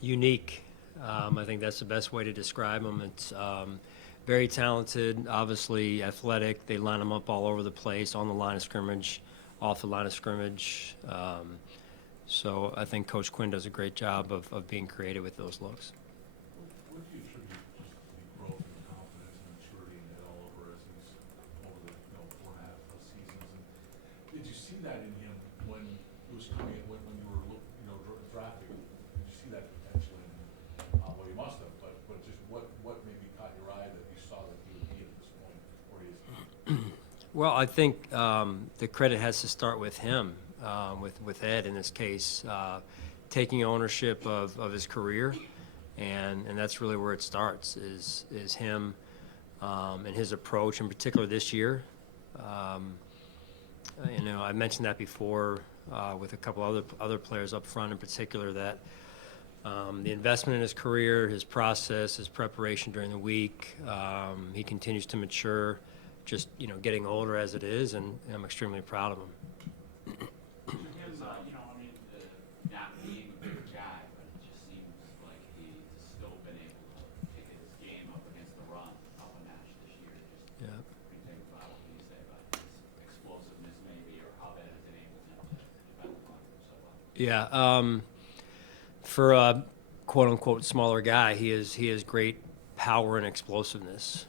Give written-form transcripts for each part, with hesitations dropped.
Unique. I think that's the best way to describe him. It's very talented, obviously athletic. They line him up all over the place, on the line of scrimmage, off the line of scrimmage. So I think Coach Quinn does a great job of being creative with those looks. What do you attribute just the growth and confidence and maturity in Ed Oliver as he's over the 4.5 seasons? And did you see that in him when he was coming in, when you were drafting? Did you see that potential in him? Well, you must have, but just what maybe caught your eye that you saw that he would be at this point, or he is? Well, I think the credit has to start with him, with Ed in this case, taking ownership of his career, and that's really where it starts, is him and his approach, in particular this year. I mentioned that before with a couple other players up front in particular, that the investment in his career, his process, his preparation during the week, he continues to mature, just getting older as it is, and I'm extremely proud of him. Not being a bigger guy, but it just seems like he's still been able to pick his game up against the run up a notch this year. Yeah. What do you think about what you say about his explosiveness maybe, or how that has enabled him to develop on him so well? Yeah. For a quote-unquote smaller guy, he has great power and explosiveness.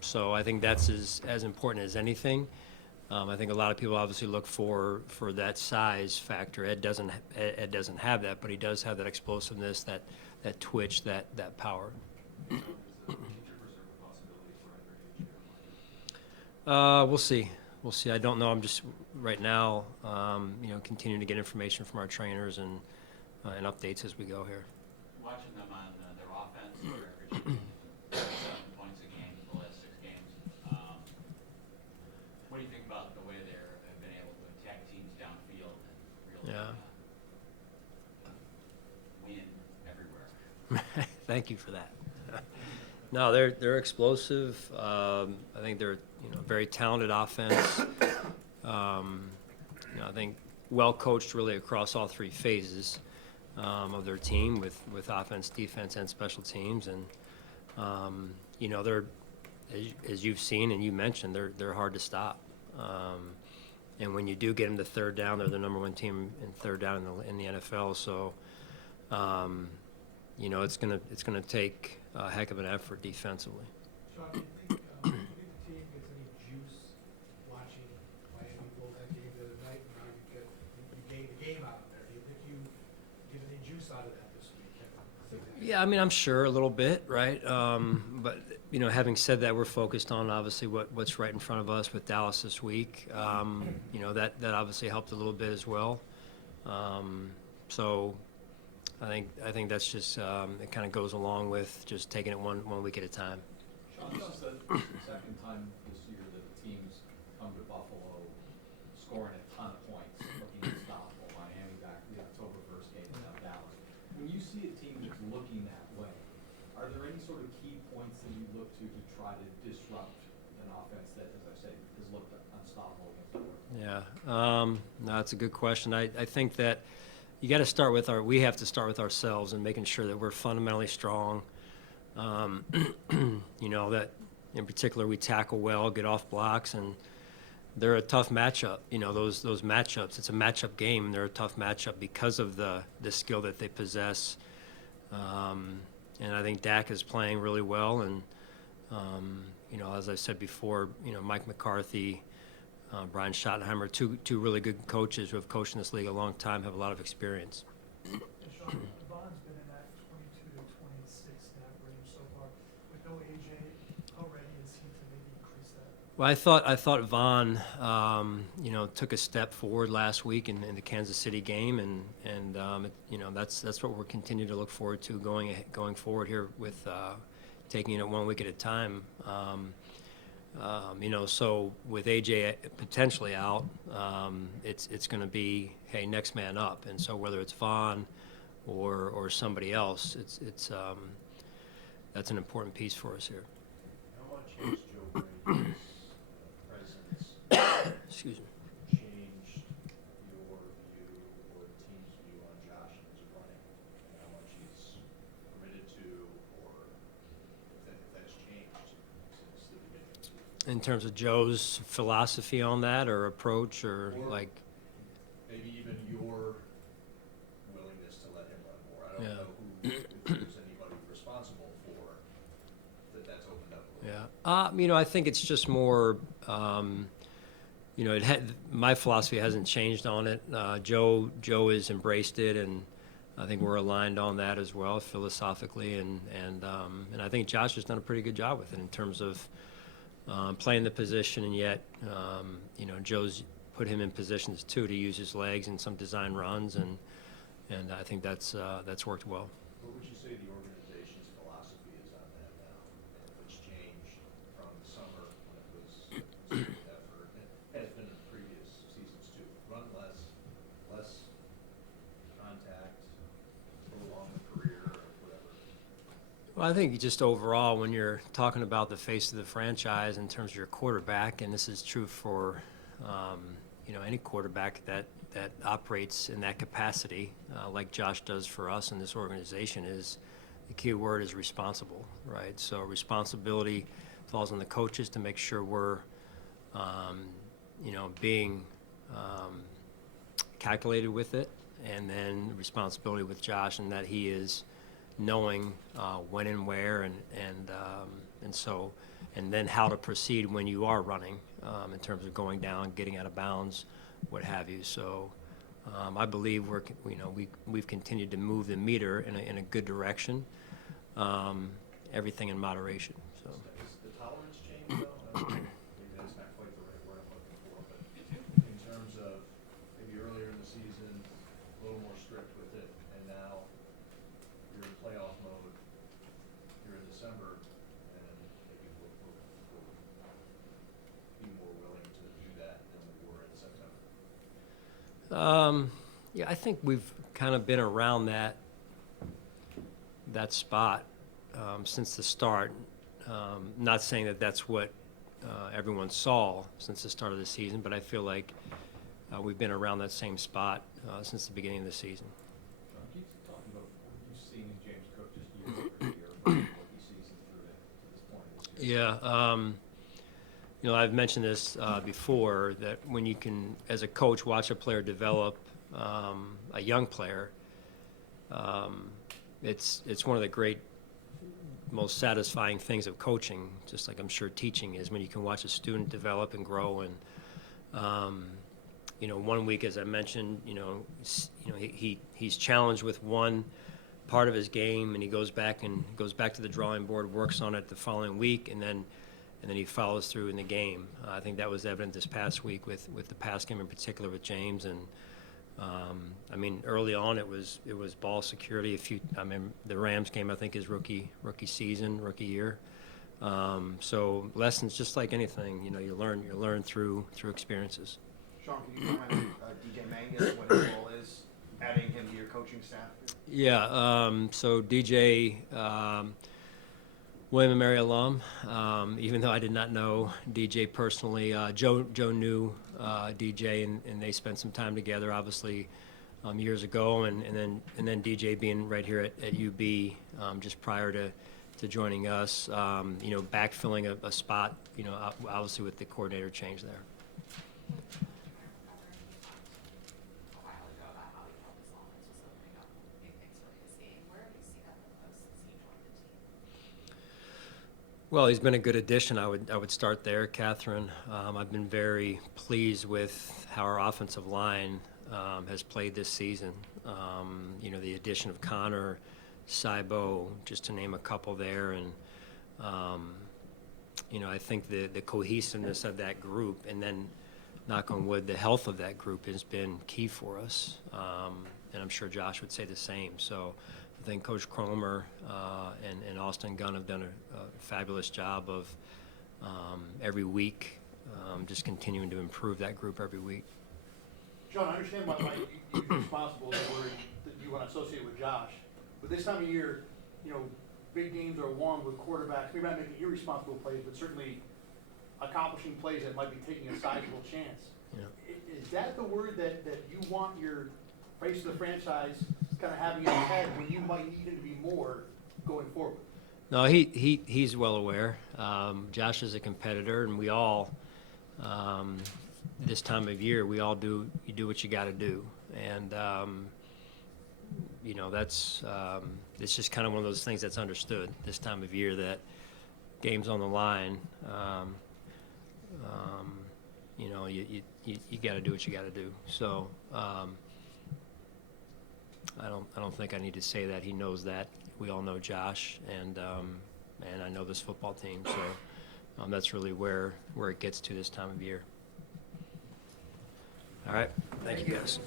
So I think that's as important as anything. I think a lot of people obviously look for that size factor. Ed doesn't have that, but he does have that explosiveness, that twitch, that power. We'll see. I don't know. I'm just right now, continuing to get information from our trainers and updates as we go here. Watching them on their offense, they're averaging 7 points a game in the last 6 games. What do you think about the way they have been able to attack teams downfield and really win everywhere? Thank you for that. No, they're explosive. I think they're very talented offense. I think well coached really across all 3 phases of their team with offense, defense, and special teams. And they're, as you've seen and you mentioned, they're hard to stop. And when you do get them to third down, they're the #1 team in third down in the NFL. So it's gonna take a heck of an effort defensively. Sean, do you think the team gets any juice watching Miami blow that game the other night? Now you gave the game out of there. Do you think you get any juice out of that this week? Yeah, I mean, I'm sure a little bit, right? But having said that, we're focused on obviously what's right in front of us with Dallas this week. That obviously helped a little bit as well. So I think that's just it kind of goes along with just taking it one week at a time. Sean, this is the second time this year that the teams come to Buffalo scoring a ton of points, looking unstoppable. Miami back the October 1st game without Dallas. When you see a team that's looking that way, are there any sort of key points that you look to try to disrupt an offense that, as I said, has looked unstoppable against the world? Yeah, no, that's a good question. I think that we have to start with ourselves and making sure that we're fundamentally strong. That in particular we tackle well, get off blocks, and they're a tough matchup. Those matchups. It's a matchup game. They're a tough matchup because of the skill that they possess. And I think Dak is playing really well. And as I said before, Mike McCarthy, Brian Schottenheimer, two really good coaches who have coached in this league a long time, have a lot of experience. And Sean, Vaughn's been in that 22 to 26 snap range so far. With no AJ, how ready is he to maybe increase that? Well, I thought Vaughn, took a step forward last week in the Kansas City game, and that's what we're continuing to look forward to going forward here with taking it 1 week at a time. So with AJ potentially out, it's going to be, hey, next man up. And so whether it's Vaughn or somebody else, that's an important piece for us here. How much has Joe Brady's presence Excuse me. changed your view or the team's view on Josh and his running, and how much he's in terms of Joe's philosophy on that or approach or Or- like, Maybe even your willingness to let him run more. I don't Yeah. know if there's anybody responsible for that's opened up a little. yeah. I think it's just more, my philosophy hasn't changed on it. Joe has embraced it, and I think we're aligned on that as well philosophically, and I think Josh has done a pretty good job with it in terms of playing the position, and yet, Joe's put him in positions too to use his legs in some design runs, and I think that's worked well. What would you say the organization's philosophy is on that now? And if it's changed from the summer when it was a concerted effort, and has been in previous seasons too? Run less contact, prolong the career, or whatever. Well, I think just overall, when you're talking about the face of the franchise in terms of your quarterback, and this is true for any quarterback that operates in that capacity, like Josh does for us in this organization, is the key word is responsible, right? So responsibility falls on the coaches to make sure we're, being calculated with it, and then responsibility with Josh, and that he is knowing when and where, and then how to proceed when you are running in terms of going down, getting out of bounds, what have you. So I believe we've continued to move the meter in a good direction. Everything in moderation. So. Has the tolerance changed though? I mean, maybe that's not quite the right word I'm looking for, but in terms of maybe earlier in the season, a little more strict with it, and now you're in playoff mode, you're in December, and maybe we'll be more willing to do that than we were in September. Yeah, I think we've kind of been around that spot since the start. Not saying that that's what everyone saw since the start of the season, but I feel like we've been around that same spot since the beginning of the season. John, keep talking about what you've seen in James Cook just year over year, what he sees him through to this point this year. Yeah, I've mentioned this before, that when you can, as a coach, watch a player develop, a young player, it's one of the great, most satisfying things of coaching, just like I'm sure teaching is, when you can watch a student develop and grow. And 1 week, as I mentioned, he's challenged with one part of his game, and he goes back to the drawing board, works on it the following week, and then he follows through in the game. I think that was evident this past week with the pass game in particular with James. And early on it was ball security. The Rams game, I think, is rookie year. So lessons, just like anything, you learn through experiences. Sean, can you comment on DJ Mangus, what his role is, adding him to your coaching staff? Yeah, so DJ, William & Mary alum, even though I did not know DJ personally. Joe knew DJ, and they spent some time together, obviously, years ago, and then DJ being right here at UB just prior to joining us, backfilling a spot, obviously with the coordinator change there. A while ago about how he felt his offense was opening up big things for his game. Where have you seen that the most since he joined the team? Well, he's been a good addition. I would start there, Catherine. I've been very pleased with how our offensive line has played this season. The addition of Connor, Saibo, just to name a couple there, and I think the cohesiveness of that group, and then, knock on wood, the health of that group has been key for us, and I'm sure Josh would say the same. So I think Coach Cromer and Austin Gunn have done a fabulous job of every week just continuing to improve that group every week. Sean, I understand why you're responsible is the word that you want to associate with Josh. But this time of year, big games are won with quarterbacks, maybe not making irresponsible plays, but certainly accomplishing plays that might be taking a sizable chance. Yeah. Is that the word that you want your face of the franchise kind of having in your head when you might need him to be more going forward? No, he's well aware. Josh is a competitor, and we all, this time of year, you do what you got to do, and that's it's just kind of one of those things that's understood this time of year, that games on the line. You got to do what you got to do. So I don't think I need to say that. He knows that. We all know Josh, and I know this football team. So that's really where it gets to this time of year. All right. Thank you, guys.